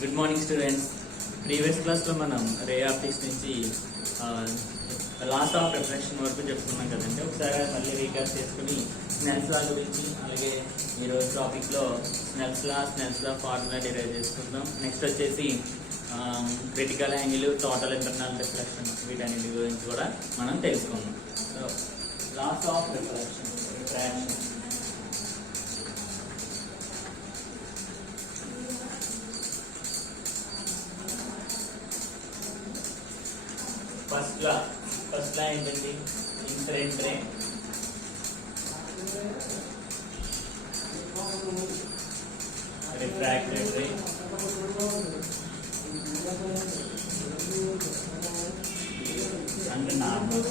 Good morning students. Previous క్లాస్లో మనం ray optics నుంచి లాస్ ఆఫ్ రిఫ్లెక్షన్ వరకు చెప్పుకున్నాం కదండి. ఒకసారి మళ్ళీ రీక్యాప్ చేసుకుని స్నెల్స్ లా గురించి, అలాగే ఈరోజు టాపిక్లో స్నెల్స్ లా ఫార్ములా డిరైవ్ చేసుకుందాం. నెక్స్ట్ వచ్చేసి critical angle, total internal reflection, వీటన్నిటి గురించి కూడా మనం తెలుసుకుందాం. So laws of refraction. First law ఏంటండి? Incident ray, refracted ray, and normal.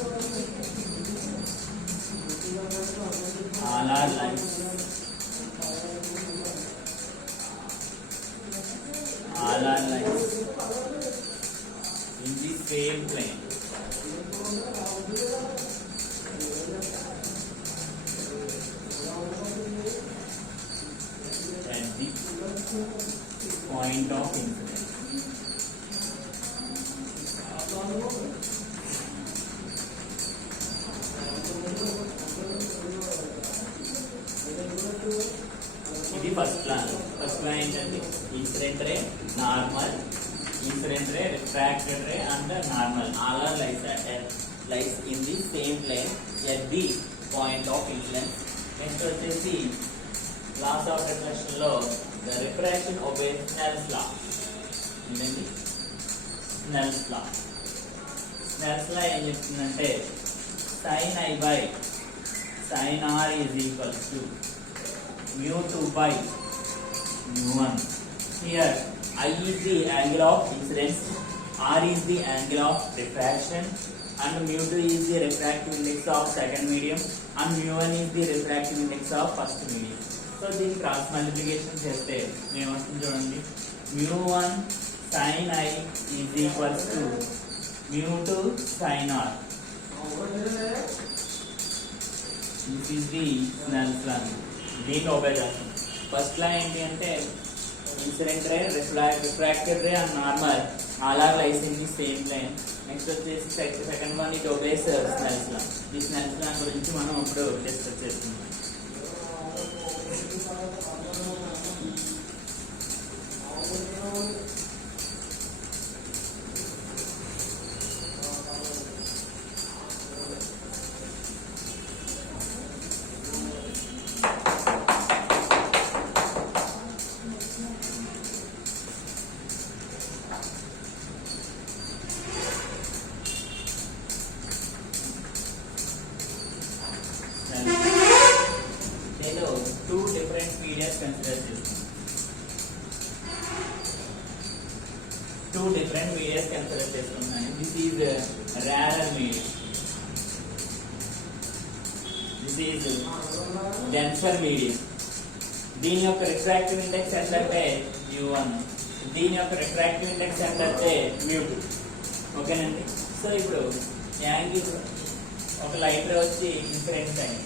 All are lines in the same plane. At the point of incidence. ఇది first plan ఏంటంటే incident ray, normal, incident ray, refracted ray and the normal. All are lies in the same plane at the point of incidence. Next వచ్చేసి laws of reflection లో the refraction obeys Snell's law. ఏంటండి? Snell's law. Snell's law ఏం చెప్తుందంటే sin I by sin R is equal to mu2 by mu1. Here I is the angle of incidence, R is the angle of refraction, and mu2 is the refractive index of second medium, and mu1 is the refractive index of first medium. So this cross multiplication cheste మేము వస్తుంది చూడండి. mu1 sin I is equals to mu2 sin R. This is the Snell's law. దీన్ని obey చేస్తాం. First law ఏంటి అంటే incident ray, refracted ray and normal all are lies in the same plane. Next వచ్చేసి second one it obeys Snell's law. ఈ Snell's లా గురించి మనం ఇప్పుడు discuss చేస్తున్నాం. Two different periods consider చేసుకుందాం. This is rarer medium. This is denser medium. దీని యొక్క refractive index ఎంత అంటే mu1, దీని యొక్క రిఫ్రాక్టివ్ ఇండెక్స్ ఎంత అంటే mu2. ఓకేనండి. సో ఇప్పుడు యాంగిల్ ఒక లైట్ రే వచ్చి ఇన్సిడెంట్ అయింది.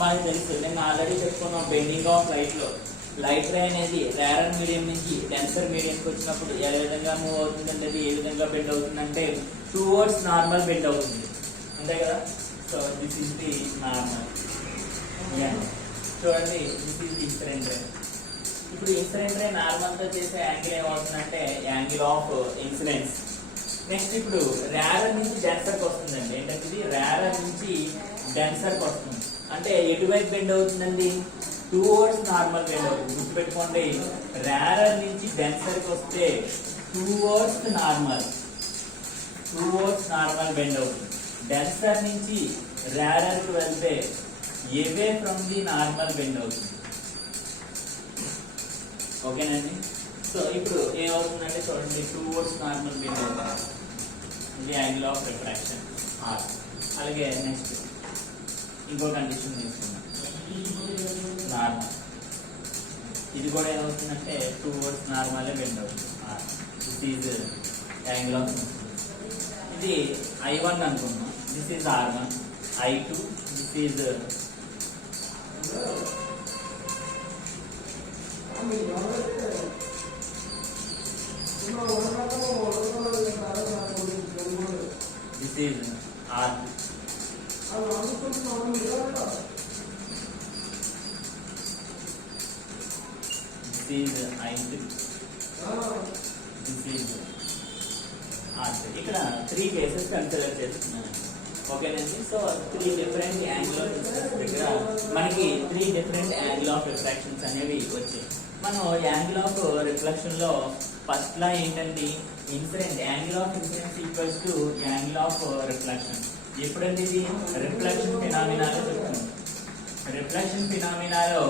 మాకు తెలుసు, నేను ఆల్రెడీ చెప్పుకున్నాం బెండింగ్ ఆఫ్ లైట్ రే అనేది రేరర్ మీడియం నుంచి డెన్సర్ మీడియంకి వచ్చినప్పుడు ఏ విధంగా మూవ్ అవుతుందంటే అది ఏ విధంగా బెండ్ అవుతుందంటే టువర్డ్స్ నార్మల్ బెండ్ అవుతుంది, అంతే కదా. So this is the normal. చూడండి, this is the incident ray. ఇప్పుడు ఇన్సిడెంట్ రే నార్మల్ తో చేసే యాంగిల్ ఏమవుతుందంటే యాంగిల్ ఆఫ్ ఇన్సిడెన్స్. నెక్స్ట్ ఇప్పుడు రేరర్ నుంచి డెన్సర్కి వస్తుందండి. ఏంటంటే ఇది రేరర్ నుంచి డెన్సర్కి వస్తుంది. అంటే ఎటువైపు బెండ్ అవుతుందండి? టువర్డ్స్ నార్మల్ బెండ్ అవుతుంది. గుర్తుపెట్టుకోండి, రేరర్ నుంచి డెన్సర్కి వస్తే టువర్డ్స్ నార్మల్ బెండ్ అవుతుంది. డెన్సర్ నుంచి రేరర్కి వెళ్తే అవే ఫ్రమ్ ది నార్మల్ బెండ్ అవుతుంది. ఓకేనండి. సో ఇప్పుడు ఏమవుతుందంటే చూడండి, టువర్డ్స్ నార్మల్ బెండ్ అవుతుంది. ఇది యాంగిల్ ఆఫ్ రిఫ్రాక్షన్ ఆర్. అలాగే నెక్స్ట్ ఇంకో కండిషన్ తీసుకున్నాం, నార్మల్. ఇది కూడా ఏమవుతుందంటే టువర్డ్స్ నార్మలే బెండ్ అవుతుంది. This is angle of incidence. ఇది I1 అనుకున్నాం. This is R1. I2, this is R. This is I3. This is R3. ఇక్కడ 3 కేసెస్ కన్సిడర్ చేస్తున్నాను. ఓకేనండి. So 3 different angle of incidence దగ్గర మనకి 3 డిఫరెంట్ యాంగిల్ ఆఫ్ రిఫ్రాక్షన్స్ అనేవి వచ్చాయి. మనం యాంగిల్ ఆఫ్ రిఫ్లెక్షన్ లో ఫస్ట్ లా ఏంటండి, incident angle of incidence equals to angle of reflection. ఎప్పుడండి ఇది రిఫ్లెక్షన్ ఫినామినాలో చెప్తుంది. రిఫ్లెక్షన్ ఫినామినాలో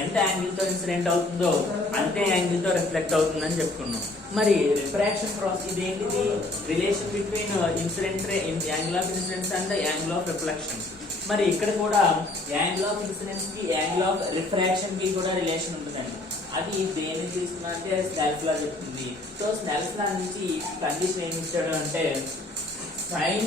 ఎంత యాంగిల్ తో ఇన్సిడెంట్ అవుతుందో అంతే యాంగిల్ తో రిఫ్లెక్ట్ అవుతుందని చెప్పుకున్నాం. మరి రిఫ్రాక్షన్ ప్రాసెస్ ఇదేంటిది, relation between incident angle of incidence and angle of reflection. మరి ఇక్కడ కూడా యాంగిల్ ఆఫ్ ఇన్సిడెన్స్ కి యాంగిల్ ఆఫ్ రిఫ్రాక్షన్ కి కూడా రిలేషన్ ఉంటుందండి. అది దేన్ని తీసుకున్నట్టే స్నెల్స్ లా చెప్తుంది. సో స్నెల్స్ లా నుంచి కండిషన్ ఏమి ఇచ్చాడు అంటే సైన్,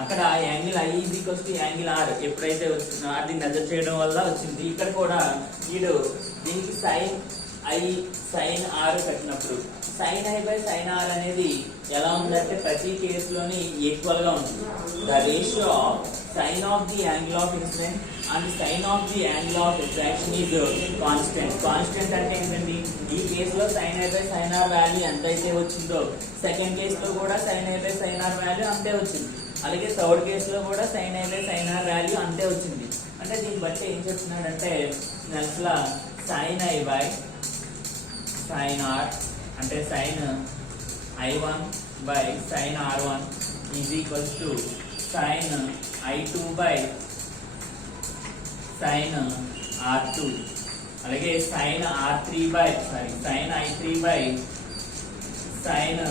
అక్కడ angle i is equals to angle r ఎప్పుడైతే వచ్చిందో అది మెజర్ చేయడం వల్ల వచ్చింది. ఇక్కడ కూడా వీడు దీనికి సైన్ ఐ సైన్ ఆర్ పెట్టినప్పుడు sine I by sine r అనేది ఎలా ఉందంటే ప్రతి కేసులోని ఈక్వల్ గా ఉంటుంది. The ratio of sine of the angle of incident and sine of the angle of refraction is constant. Constant అంటే ఏంటండి, ఈ కేసులో sine I by sine are value ఎంత అయితే వచ్చిందో సెకండ్ కేసులో కూడా sine I by sine are value అంతే వచ్చింది. అలాగే థర్డ్ కేసులో కూడా sine I by sine are value అంతే వచ్చింది. అంటే దీన్ని బట్టి ఏం చెప్తున్నాడంటే Snell's law sine I by sine R అంటే sine I1 by sine R1 is equals to sine I2 by sine R2. అలాగే sine R3 by sine I3 by sine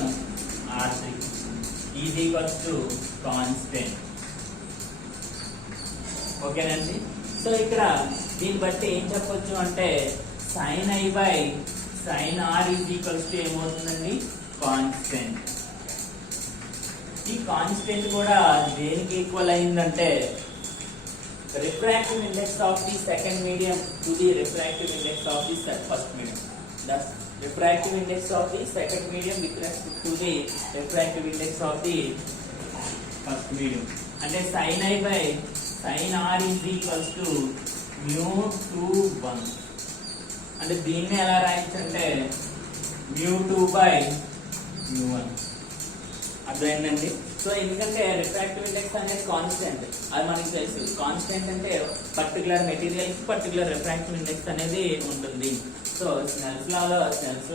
R3 is equals to constant. ఓకేనండి. So ఇక్కడ దీన్ని బట్టి ఏం చెప్పొచ్చు అంటే sine I by sine R is equals to ఏమవుతుందండి, constant. ఈ కాన్స్టెంట్ కూడా దేనికి ఈక్వల్ అయిందంటే refractive index of the second medium to the refractive index of the first medium. That refractive index of the second medium with respect to the refractive index of the first medium. అంటే sine I by sine R is equals to μ2 అంటే దీన్ని ఎలా రాయొచ్చు అంటే μ2 by μ1. అర్థమైందండి. So ఎందుకంటే refractive index అనేది constant, అది మనకి తెలుసు. కాన్స్టెంట్ అంటే particular material particular refractive index అనేది ఉంటుంది. సో స్నెల్స్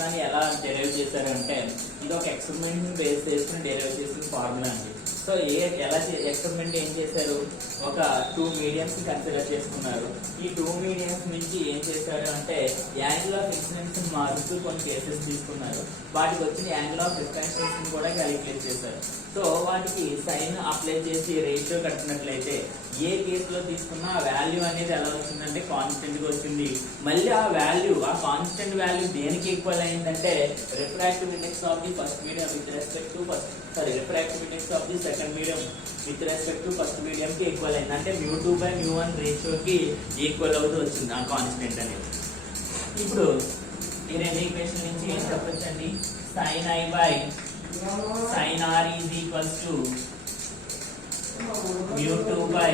లాని ఎలా డెరైవ్ చేశారు అంటే ఇది ఒక ఎక్స్పెరిమెంట్ బేస్ చేసుకుని డెరైవ్ చేసిన ఫార్ములా అండి. సో ఎలా ఎక్స్పెరిమెంట్ ఏం చేశారు, ఒక 2 మీడియమ్స్ కన్సిడర్ చేసుకున్నారు. ఈ 2 మీడియమ్స్ నుంచి ఏం చేశారు అంటే యాంగిల్ ఆఫ్ ఇన్సిడెన్స్ మారుస్తూ కొన్ని కేసెస్ తీసుకున్నారు. వాటికి వచ్చిన యాంగిల్ ఆఫ్ రిఫ్రాక్షన్ కూడా క్యాలిక్యులేట్ చేశారు. సో వాటికి సైన్ అప్లై చేసి రేషియో కట్టినట్లయితే ఏ కేసులో తీసుకున్నా ఆ వాల్యూ అనేది ఎలా వచ్చిందంటే కాన్స్టెంట్ గా వచ్చింది. మళ్ళీ ఆ వాల్యూ ఆ కాన్స్టెంట్ వాల్యూ దేనికి ఈక్వల్ అయిందంటే refractive index of the first medium with respect to refractive index of the second medium with respect to first medium కి ఈక్వల్ అయింది. అంటే μ2 బై μ1 రేషియోకి ఈక్వల్ అవుతూ వచ్చింది ఆ కాన్స్టెంట్ అనేది. ఇప్పుడు ఈ రెండు ఈక్వేషన్ నుంచి ఏం చెప్పొచ్చండి, sine I by sine R is equals to μ2 by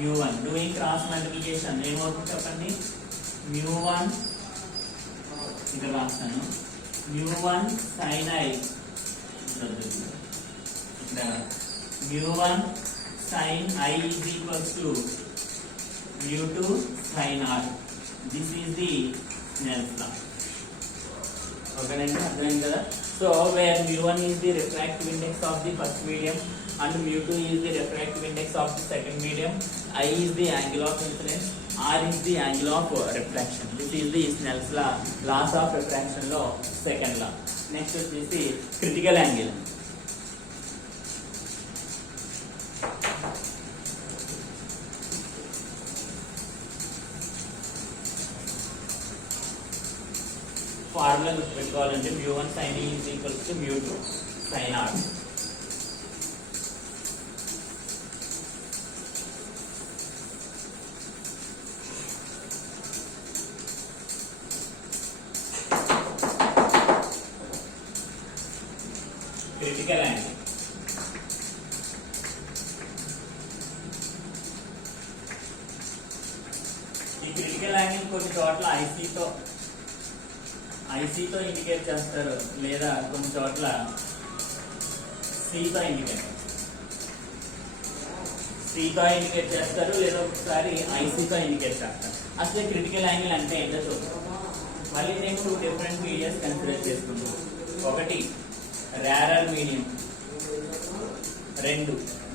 μ1. Doing cross multiplication ఏమవుతుంది చెప్పండి, μ1 ఇక్కడ రాస్తాను μ1 sin i μ1 sin i is equals to μ2 sin r. This is the Snell's law. Okay, అర్థమైంది కదా. So where μ1 is the refractive index of the first medium and μ2 is the refractive index of the second medium, I is the angle of incidence, R is the angle of refraction. This is the Snell's law, laws of refraction law, second law. Next is the critical angle. Formula గుర్తుపెట్టుకోవాలంటే μ1 sin e is equals to μ2 sin r. Critical angle. కొన్ని చోట్ల ఐసీతో indicate చేస్తారు, లేదా కొన్ని చోట్ల సితో indicate చేస్తారు, లేదా ఒకసారి ఐసీతో indicate చేస్తారు. అసలు క్రిటికల్ యాంగిల్ అంటే ఏంటో చూద్దాం. మళ్ళీ నేను 2 డిఫరెంట్ మీడియాస్ కన్సిడర్ చేసుకుంటాం. ఒకటి రేరర్ మీడియం, 2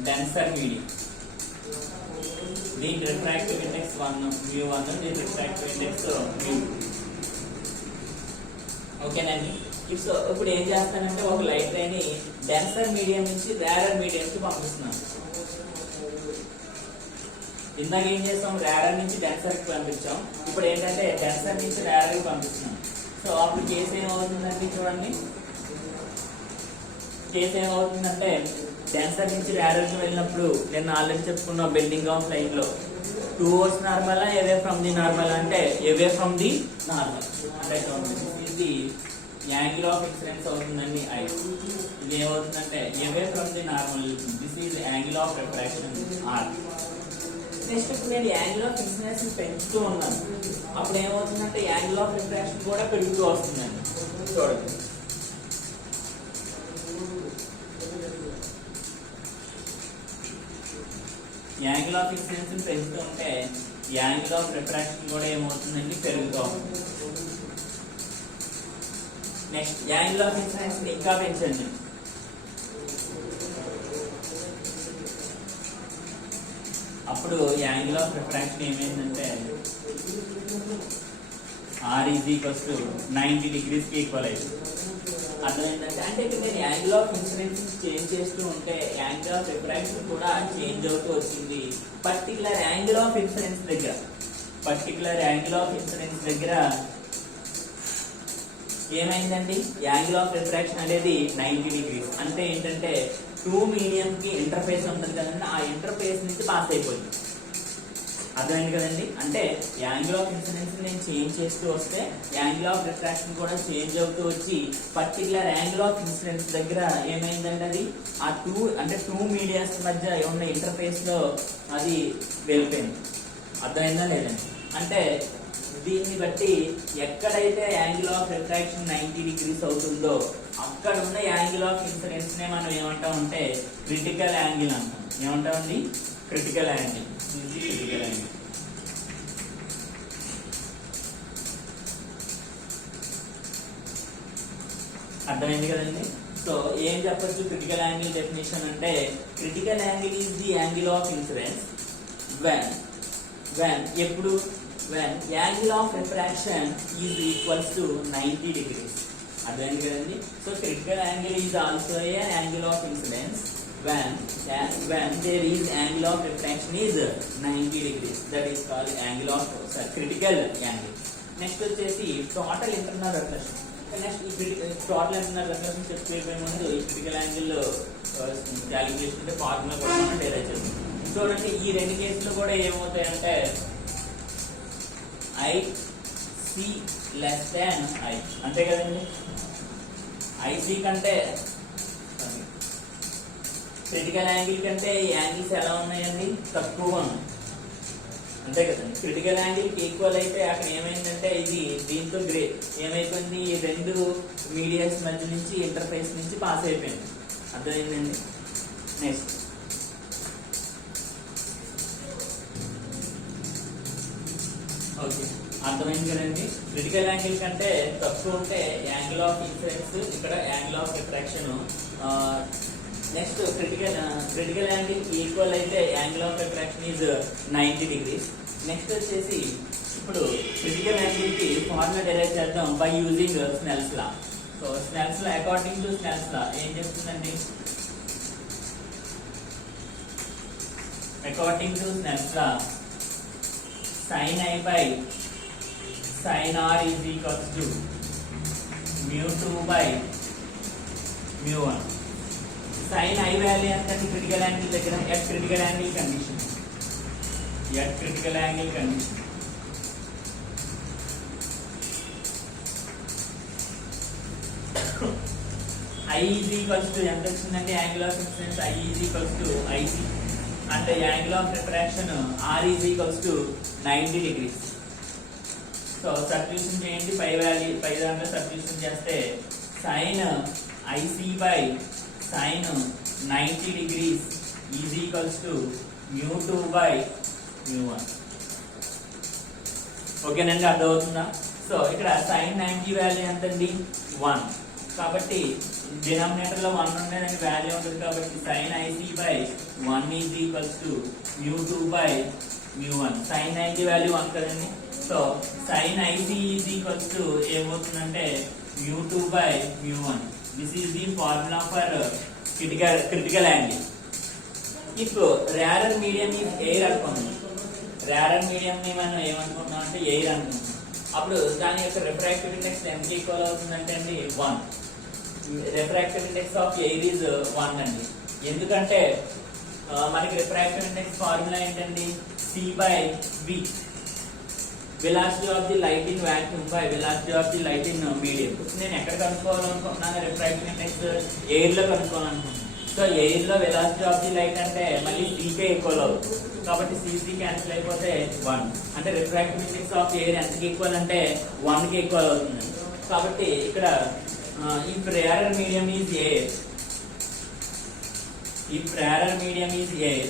డెన్సర్ మీడియం. దీని రిఫ్రాక్టివ్ ఇండెక్స్ 1 μ1, దీని రిఫ్రాక్టివ్ ఇండెక్స్ μ2. ఓకేనండి. సో ఇప్పుడు ఏం చేస్తానంటే ఒక లైట్ రే ని డెన్సర్ మీడియం నుంచి రేరర్ మీడియం కి పంపిస్తున్నాను. ఇందాక ఏం చేస్తాం, రేరర్ నుంచి డెన్సర్ కి పంపించాం. ఇప్పుడు ఏంటంటే డెన్సర్ నుంచి రేరర్ కి పంపిస్తున్నాం. సో అప్పుడు కేసు ఏమవుతుందంటే చూడండి, కేసు ఏమవుతుందంటే డెన్సర్ నుంచి రేరర్ కి వెళ్ళినప్పుడు నేను ఆల్రెడీ చెప్పుకున్న బెండింగ్ ఆఫ్ లైన్ లో towards normal, away from the normal అంటే అవే ఫ్రమ్ ది నార్మల్ అంటే ఇది యాంగిల్ ఆఫ్ ఇన్సిడెన్స్ అవుతుందండి. ఇది ఏమవుతుందంటే away from the normal, this is angle of refraction r. Next ఇప్పుడు నేను యాంగిల్ ఆఫ్ ఇన్సిడెన్స్ పెంచుతూ ఉన్నాను, అప్పుడు ఏమవుతుందంటే యాంగిల్ ఆఫ్ రిఫ్రాక్షన్ కూడా పెరుగుతూ వస్తుందండి. చూడండి, యాంగిల్ ఆఫ్ ఇన్సిడెన్స్ పెంచుతూ ఉంటే యాంగిల్ ఆఫ్ రిఫ్రాక్షన్ కూడా ఏమవుతుందండి, పెరుగుతూ ఉంటుంది. నెక్స్ట్ యాంగిల్ ఆఫ్ ఇన్సిడెన్స్ ఇంకా పెంచండి. అప్పుడు యాంగిల్ ఆఫ్ రిఫ్రాక్షన్ ఏమైందంటే R is equals to 90 degrees కి ఈక్వల్ అయింది. అర్థమైందంటే అంటే ఇక్కడ నేను యాంగిల్ ఆఫ్ ఇన్సిడెన్స్ చేంజ్ చేస్తూ ఉంటే యాంగిల్ ఆఫ్ రిఫ్రాక్షన్ కూడా చేంజ్ అవుతూ వచ్చింది. పర్టికులర్ యాంగిల్ ఆఫ్ ఇన్సిడెన్స్ దగ్గర ఏమైందండి, యాంగిల్ ఆఫ్ రిఫ్రాక్షన్ అనేది 90 డిగ్రీస్. అంటే ఏంటంటే 2 మీడియం కి ఇంటర్ఫేస్ ఉంటుంది కదండి, ఆ ఇంటర్ఫేస్ నుంచి పాస్ అయిపోయింది. అర్థమైంది కదండి. అంటే యాంగిల్ ఆఫ్ ఇన్సిడెన్స్ నేను చేంజ్ చేస్తూ వస్తే యాంగిల్ ఆఫ్ రిఫ్రాక్షన్ కూడా చేంజ్ అవుతూ వచ్చి పర్టికులర్ యాంగిల్ ఆఫ్ ఇన్సిడెన్స్ దగ్గర ఏమైందంటే అది ఆ 2 మీడియాస్ మధ్య ఉన్న ఇంటర్ఫేస్ లో అది వెళ్ళిపోయింది. అర్థమైందా లేదండి. అంటే దీన్ని బట్టి ఎక్కడైతే యాంగిల్ ఆఫ్ రిఫ్రాక్షన్ 90 డిగ్రీస్ అవుతుందో అక్కడ ఉన్న యాంగిల్ ఆఫ్ ఇన్సిడెన్స్ నే మనం ఏమంటామంటే క్రిటికల్ యాంగిల్ అంటాం. ఏమంటామండి, క్రిటికల్ యాంగిల్. అర్థమైంది కదండి. సో ఏం చెప్పచ్చు క్రిటికల్ యాంగిల్ డెఫినేషన్ అంటే, critical angle is the angle of incidence ఎప్పుడు when angle of refraction is equals to 90 degrees. అర్థమైంది కదండి. So critical angle is also a angle of incidence when there is angle of refraction is 90 degrees. That is called angle of critical angle. Next వచ్చేసి total internal reflection. Next ఈ total internal reflection చెప్పే ముందు ఈ critical angle calculation అంటే formula కూడా మనం derive చేస్తాం. చూడండి, ఈ 2 కేసులు కూడా ఏమవుతాయంటే IC less than I అంతే కదండి. IC కంటే క్రిటికల్ యాంగిల్ కంటే ఈ యాంగిల్స్ ఎలా ఉన్నాయండి, తక్కువ ఉన్నాయి. అంతే కదండి. క్రిటికల్ యాంగిల్ కి ఈక్వల్ అయితే అక్కడ ఏమైందంటే ఇది దీంతో ఏమైపోయింది, ఈ 2 మీడియాస్ మధ్య నుంచి ఇంటర్ఫేస్ నుంచి పాస్ అయిపోయింది. అర్థమైందండి. నెక్స్ట్ ఓకే, అర్థమైంది కదండి. క్రిటికల్ యాంగిల్ కంటే తక్కువ ఉంటే యాంగిల్ ఆఫ్ ఇన్సిడెన్స్, ఇక్కడ angle of refraction. Next critical angle equal అయితే angle of refraction is 90 degrees. Next వచ్చేసి ఇప్పుడు క్రిటికల్ యాంగిల్ కి ఫార్ములా డెరైవ్ చేద్దాం by using Snell's law. So Snell's law, according to Snell's law ఏం చెప్తుందండి, according to Snell's law sin I by sin R is equals to mu2 by mu1. sin I value ఎంతండి critical angle దగ్గర, at critical angle condition. I is equals to ఎంత వచ్చిందంటే angle of incidence I is equals to IC అంటే angle of refraction R is equals to 90 degrees. So substitution చేయండి, పై దాంట్లో substitution చేస్తే sine IC by sine 90 degrees is equals to μ2 by μ1. ఓకేనండి, అర్థమవుతుందా? So ఇక్కడ సైన్ 90 వాల్యూ ఎంతండి 1, కాబట్టి డినామినేటర్ లో 1 ఉండేదని వాల్యూ ఉంటుంది, కాబట్టి sine IC by 1 is equals to μ2 by μ1. Sine 90 value 1 కదండి, so sine IC is equals to ఏమవుతుందంటే μ2 by μ1. This is the formula for critical angle. ఇప్పుడు రేరర్ మీడియం ఈజ్ ఎయిర్ అనుకుందాం. రేరర్ మీడియం ని మనం ఏమనుకుంటున్నాం అంటే ఎయిర్ అనుకుంటున్నాం. అప్పుడు దాని యొక్క రిఫ్రాక్టివ్ ఇండెక్స్ ఎంత ఈక్వల్ అవుతుందంటే అండి 1. Refractive index of air is 1 అండి. ఎందుకంటే మనకి రిఫ్రాక్టివ్ ఇండెక్స్ ఫార్ములా ఏంటండి C by V, velocity of the light in vacuum by velocity of the light in medium. నేను ఎక్కడ కనుక్కోవాలనుకుంటున్నాను? రిఫ్రాక్టివ్ ఇండెక్స్ ఎయిర్ లో కనుక్కోవాలనుకుంటున్నాను. సో ఎయిర్ లో వెలాసిటీ ఆఫ్ ది లైట్ అంటే మళ్ళీ సీకే ఈక్వల్ అవుతుంది, కాబట్టి సిసి క్యాన్సిల్ అయిపోతే 1. అంటే రిఫ్రాక్టివ్ ఇండెక్స్ ఆఫ్ ఎయిర్ ఎంతకి ఈక్వల్ అంటే 1 కి ఈక్వల్ అవుతుంది. కాబట్టి ఇక్కడ if rarer medium is air, if rarer medium is air,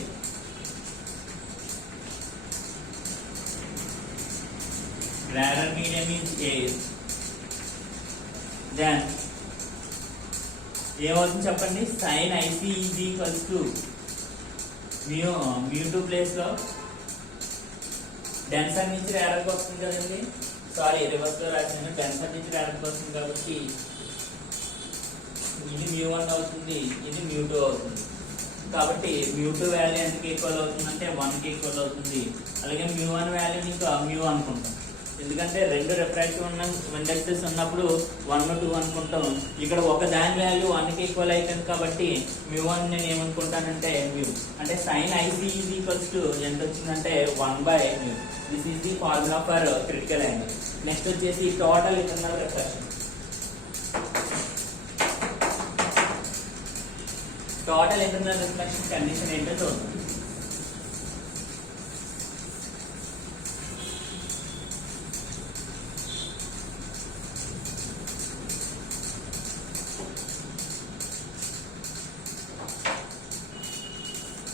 rarer medium is air, then ఏమవుతుంది చెప్పండి? Sine IC is equals to μ2 place లో డెన్సర్ నుంచి రేరర్కి వస్తుంది కదండి, సారీ రివర్స్ లో రాసిన డెన్సర్ నుంచి రేరర్కి వస్తుంది, కాబట్టి ఇది μ1 అవుతుంది, ఇది μ2 అవుతుంది. కాబట్టి μ2 వాల్యూ ఎంతకి ఈక్వల్ అవుతుందంటే 1 కి ఈక్వల్ అవుతుంది. అలాగే μ1 వాల్యూ ఇంకా μ అనుకుంటాం, ఎందుకంటే రెండు రిఫ్రాక్టివ్ ఇండెక్సెస్ ఉన్నప్పుడు 1, 2 అనుకుంటాం. ఇక్కడ ఒక దాని వాల్యూ 1 కి ఈక్వల్ అవుతుంది, కాబట్టి μ1 నేను ఏమనుకుంటానంటే μ. అంటే sine IC is equals to ఎంత వచ్చిందంటే 1 by μ. This is the formula for critical angle. Next వచ్చేసి total internal reflection. Total internal reflection condition ఏంటో చూద్దాం.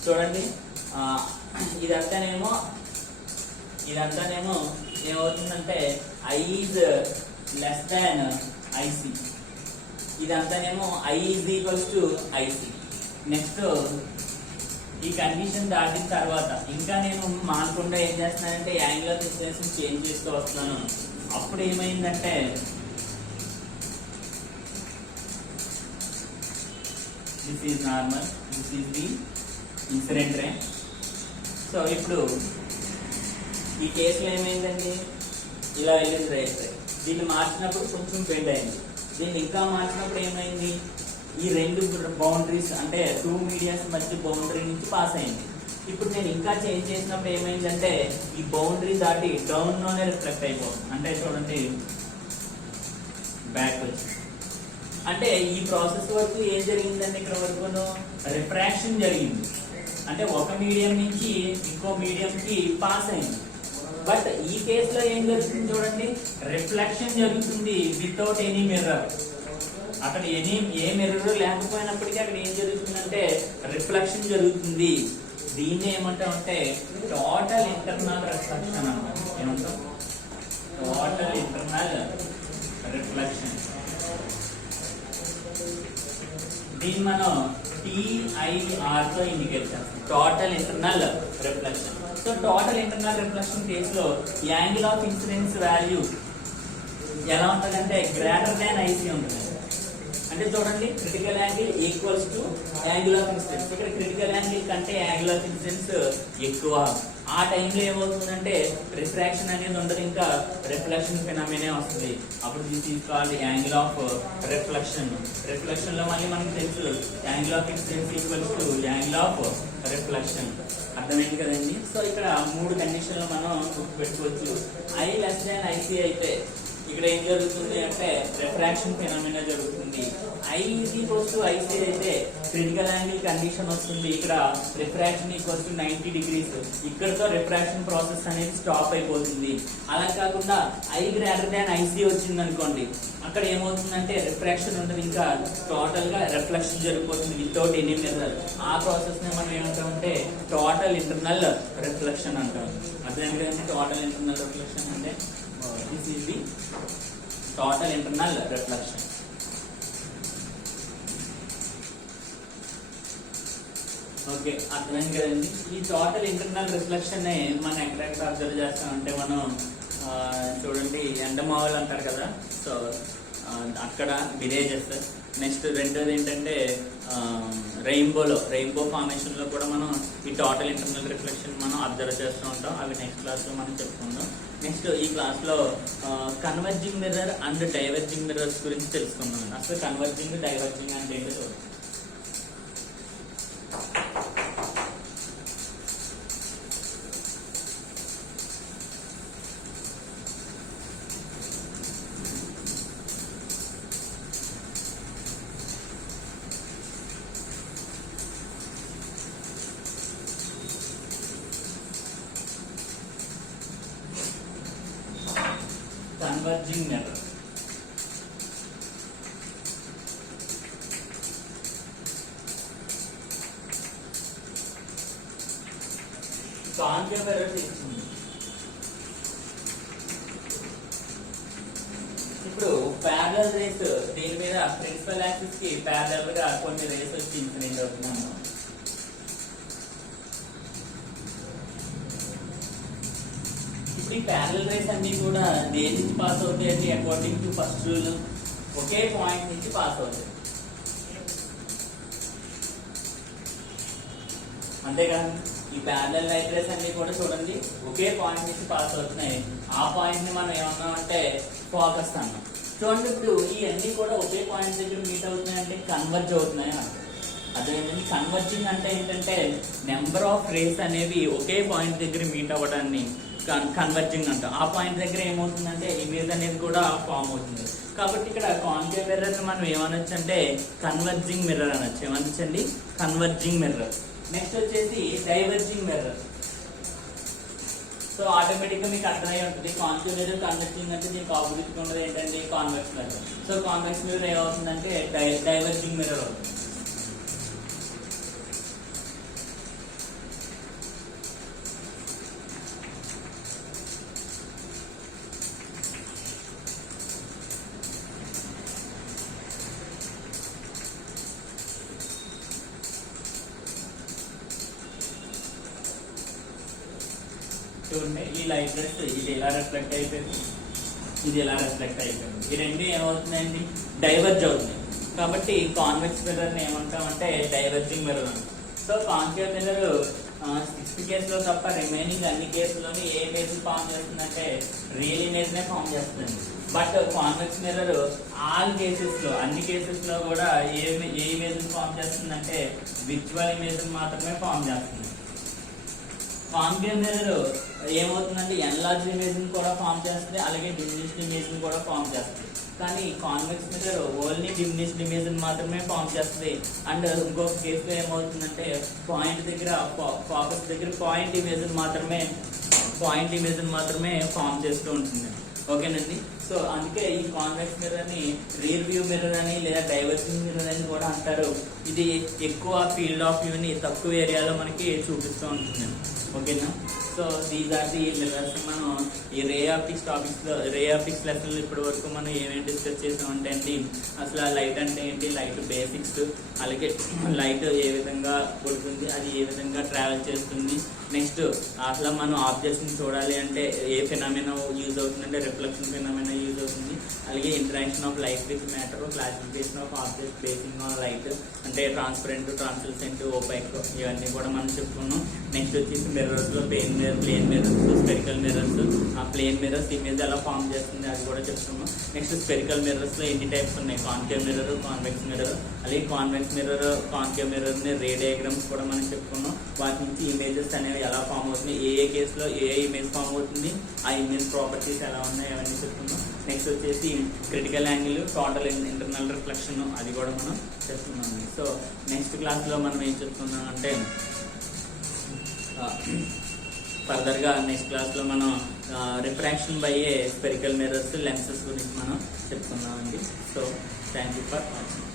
చూడండి, ఇదంతానేమో ఏమవుతుందంటే I is less than IC, ఇదంతానేమో I is equals to IC. Next ఈ కండిషన్ దాటిన తర్వాత ఇంకా నేను మానకుండా ఏం చేస్తున్నానంటే యాంగిల్ ఆఫ్ ఇన్సిడెన్స్ చేంజ్ చేస్తూ వస్తున్నాను. అప్పుడు ఏమైందంటే this is normal, this is the incident ray. So ఇప్పుడు ఈ కేసులో ఏమైందండి, ఇలా వెళ్ళింది రైట్ రే. దీన్ని మార్చినప్పుడు కొంచెం బెండ్ అయింది, దీన్ని ఇంకా మార్చినప్పుడు ఏమైంది, ఈ రెండు బౌండరీస్ అంటే 2 మీడియాస్ మధ్య బౌండరీ నుంచి పాస్ అయింది. ఇప్పుడు నేను ఇంకా చేంజ్ చేసినప్పుడు ఏమైందంటే ఈ బౌండరీ దాటి డౌన్ లోనే రిఫ్లెక్ట్ అయిపోతుంది. అంటే చూడండి బ్యాక్ వచ్చి, అంటే ఈ ప్రాసెస్ వరకు ఏం జరిగిందంటే ఇక్కడ వరకు రిఫ్రాక్షన్ జరిగింది, అంటే ఒక మీడియం నుంచి ఇంకో మీడియం కి పాస్ అయింది. బట్ ఈ కేసులో ఏం జరుగుతుంది చూడండి, రిఫ్లెక్షన్ జరుగుతుంది వితౌట్ ఎనీ మిర్రర్. అక్కడ ఏ మిర్రర్ లేకపోయినప్పటికీ అక్కడ ఏం జరుగుతుందంటే రిఫ్లెక్షన్ జరుగుతుంది. దీన్ని ఏమంటామంటే టోటల్ ఇంటర్నల్ రిఫ్లెక్షన్ అన్నమాట. ఏమంటాం? Total internal reflection. దీన్ని మనం టిఐఆర్ తో ఇండికేట్ చేస్తాం, total internal reflection. So total internal reflection కేసులో యాంగిల్ ఆఫ్ ఇన్సిడెన్స్ వాల్యూ ఎలా ఉంటుందంటే గ్రేటర్ దాన్ ఐసి ఉంటుంది. అంటే చూడండి, critical angle equals to angle of incidence. ఇక్కడ క్రిటికల్ యాంగిల్ కంటే యాంగిల్ ఆఫ్ ఇన్సిడెన్స్ ఎక్కువ. ఆ టైంలో ఏమవుతుందంటే రిఫ్రాక్షన్ అనేది ఉండదు, ఇంకా రిఫ్లెక్షన్ ఫినామినే వస్తుంది. అప్పుడు this is called angle of reflection. Reflection లో మళ్ళీ మనకు తెలుసు angle of incidence equals to angle of reflection. అర్థమైంది కదండి? సో ఇక్కడ 3 కండిషన్లు మనం గుర్తుపెట్టుకోవచ్చు. ఐ లెస్ దాన్ ఐసి అయితే ఇక్కడ ఏం జరుగుతుంది అంటే రిఫ్రాక్షన్ ఫినామినా జరుగుతుంది. I is equals to IC అయితే క్రిటికల్ యాంగిల్ కండిషన్ వస్తుంది. ఇక్కడ రిఫ్రాక్షన్ ఈక్వల్స్ టు 90 డిగ్రీస్. ఇక్కడతో రిఫ్రాక్షన్ ప్రాసెస్ అనేది స్టాప్ అయిపోతుంది. అలా కాకుండా I గ్రేటర్ దాన్ IC వచ్చింది అనుకోండి, అక్కడ ఏమవుతుందంటే రిఫ్రాక్షన్ ఉంటుంది, ఇంకా టోటల్ గా రిఫ్లెక్షన్ జరిగిపోతుంది వితౌట్ ఎనీ మిర్రర్. ఆ ప్రాసెస్ ని మనం ఏమంటామంటే టోటల్ ఇంటర్నల్ రిఫ్లెక్షన్ అంటాం. అదేంటంటే టోటల్ ఇంటర్నల్ రిఫ్లెక్షన్ అంటే this is the total internal reflection. Okay, అర్థమైంది కదండి. ఈ టోటల్ ఇంటర్నల్ రిఫ్లెక్షన్ ని మనం ఎక్కడెక్కడ అబ్జర్వ్ చేస్తామంటే మనం చూడండి ఎండమావులు అంటారు కదా, సో అక్కడ విలేజెస్. నెక్స్ట్ రెండోది ఏంటంటే రెయిన్బో ఫార్మేషన్ లో కూడా మనం ఈ టోటల్ ఇంటర్నల్ రిఫ్లెక్షన్ మనం అబ్జర్వ్ చేస్తూ ఉంటాం. అవి నెక్స్ట్ క్లాస్ లో మనం చెప్పుకుందాం. నెక్స్ట్ ఈ క్లాస్ లో converging mirror and diverging mirrors గురించి తెలుసుకుందాం. అసలు కన్వర్జింగ్ డైవర్జింగ్ అంటే ఏంటో చూద్దాం. Converging mirror. Concave mirror తీసుకుందాం. ఇప్పుడు ప్యారలల్ రేస్ దీని మీద ప్రిన్సిపల్ యాక్సిస్ కి ప్యారలల్ గా కొన్ని రేస్ వచ్చి ఇన్సిడెంట్ అవుతున్నాము. ఈ ప్యారలల్ రేస్ అన్ని కూడా దేని నుంచి పాస్ అవుతాయి అంటే according to first rule okay point నుంచి పాస్ అవుతాయి. అంతేకాదు ఈ ప్యారలల్ లైట్ రేస్ అన్ని కూడా చూడండి ఒకే పాయింట్ నుంచి పాస్ అవుతున్నాయి. ఆ పాయింట్ ని మనం ఏమన్నామంటే ఫోకస్ అన్నాం. చూడండి ఇప్పుడు ఈ అన్ని కూడా ఒకే పాయింట్ దగ్గర మీట్ అవుతున్నాయి అంటే కన్వర్జ్ అవుతున్నాయి అంటారు. అదేంటంటే కన్వర్జింగ్ అంటే ఏంటంటే నెంబర్ ఆఫ్ రేస్ అనేవి ఒకే పాయింట్ దగ్గర మీట్ అవ్వడాన్ని కన్వర్జింగ్ అంటాం. ఆ పాయింట్ దగ్గర ఏమవుతుందంటే ఇమేజ్ అనేది కూడా ఫామ్ అవుతుంది. కాబట్టి ఇక్కడ కాన్కేవ్ మిర్రర్ మనం ఏమనొచ్చు అంటే కన్వర్జింగ్ మిర్రర్ అనొచ్చు. ఏమనొచ్చండి? Converging mirror. నెక్స్ట్ వచ్చేసి డైవర్జింగ్ మిర్రర్. సో ఆటోమేటిక్ గా మీకు అర్థమై ఉంటుంది కాన్కేవ్ మిర్రర్ కన్వర్జింగ్ అంటే దీనికి ఆపోజిట్ ఉండదు ఏంటంటే convex mirror. So convex mirror ఏమవుతుందంటే డైవర్జింగ్ మిర్రర్ అవుతుంది. చూడండి ఈ లైట్ రేస్ ఇది ఎలా రిఫ్లెక్ట్ అయిపోయింది, ఇది ఎలా రిఫ్లెక్ట్ అయిపోయింది. ఈ రెండు ఏమవుతుందండి డైవర్జ్ అవుతుంది. కాబట్టి కాన్వెక్స్ మిర్రర్ ని ఏమంటామంటే డైవర్జింగ్ మిర్రర్ అంటాం. సో కాన్కేవ్ మిర్రర్ 6th కేసులో తప్ప రిమైనింగ్ అన్ని కేసుల్లోని ఏ ఇమేజ్ ఫామ్ చేస్తుందంటే రియల్ ఇమేజ్ నే ఫామ్ చేస్తుంది. But convex mirror all cases లో అన్ని కేసెస్ లో కూడా ఏ ఇమేజ్ ఫామ్ చేస్తుందంటే విజువల్ ఇమేజ్ మాత్రమే ఫామ్ చేస్తుంది. కాన్కేవ్ మిర్రర్ ఏమవుతుందంటే ఎన్లార్జ్ ఇమేజ్ కూడా ఫామ్ చేస్తుంది, అలాగే డిమినిష్డ్ ఇమేజ్ కూడా ఫామ్ చేస్తుంది. కానీ convex mirror only diminished image మాత్రమే ఫామ్ చేస్తుంది. అండ్ ఇంకొక కేసులో ఏమవుతుందంటే పాయింట్ దగ్గర ఫోకస్ దగ్గర పాయింట్ ఇమేజ్ మాత్రమే ఫామ్ చేస్తూ ఉంటుంది. ఓకేనండి. సో అందుకే ఈ కాన్వెక్స్ మిర్రర్ ని రియర్ వ్యూ మిర్రర్ అని లేదా డైవర్జింగ్ మిర్రర్ అని కూడా అంటారు. ఇది ఎక్కువ ఫీల్డ్ ఆఫ్ వ్యూ ని తక్కువ ఏరియాలో మనకి చూపిస్తూ ఉంటుంది. ఓకేనా. So these are the mirrors. మనం ఈ రే ఆప్టిక్స్ లెసన్ ఇప్పటి వరకు మనం ఏమేమి డిస్కస్ చేసామంటే అండి అసలు లైట్ అంటే ఏంటి, లైట్ బేసిక్స్, అలాగే లైట్ ఏ విధంగా పడుతుంది, అది ఏ విధంగా ట్రావెల్ చేస్తుంది. నెక్స్ట్ అసలు మనం ఆబ్జెక్ట్స్ ని చూడాలి అంటే ఏ ఫినామినా యూజ్ అవుతుందంటే రిఫ్లెక్షన్ ఫినామినా యూజ్ అవుతుంది. అలాగే interaction of light with matter, classification of object basing on light అంటే ట్రాన్స్పరెంట్, ట్రాన్స్లూసెంట్, ఓపైక్ ఇవన్నీ కూడా మనం చెప్పుకున్నాం. నెక్స్ట్ వచ్చేసి మిర్రర్స్ లో ప్లేన్ మిర్రర్స్, స్పెరికల్ మిర్రర్స్. ఆ ప్లేన్ మిర్రర్స్ ఇమేజ్ ఎలా ఫామ్ చేస్తుంది అది కూడా చెప్తున్నాం. నెక్స్ట్ స్పెరికల్ మిర్రర్స్ లో ఎన్ని టైప్స్ ఉన్నాయి, కాన్కేవ్ మిర్రర్, కాన్వెక్స్ మిర్రర్. అలాగే కాన్వెక్స్ మిర్రర్, కాన్కేవ్ మిర్రర్ ని రే డయాగ్రామ్స్ కూడా మనం చెప్పుకున్నాం. వాటి నుంచి ఇమేజెస్ అనేవి ఎలా ఫామ్ అవుతుంది, ఏ కేసులో ఏ ఇమేజ్ ఫామ్ అవుతుంది, ఆ ఇమేజ్ ప్రాపర్టీస్ ఎలా ఉన్నాయి అవన్నీ చెప్పుకున్నాం. నెక్స్ట్ వచ్చేసి critical angle, total internal reflection, అది కూడా మనం చెప్తున్నాం. సో నెక్స్ట్ క్లాస్లో మనం ఏం చెప్తున్నాం అంటే ఫర్దర్గా నెక్స్ట్ క్లాస్లో మనం refraction by a spherical mirrors, lenses గురించి మనం చెప్పుకున్నామండి. So thank you for watching.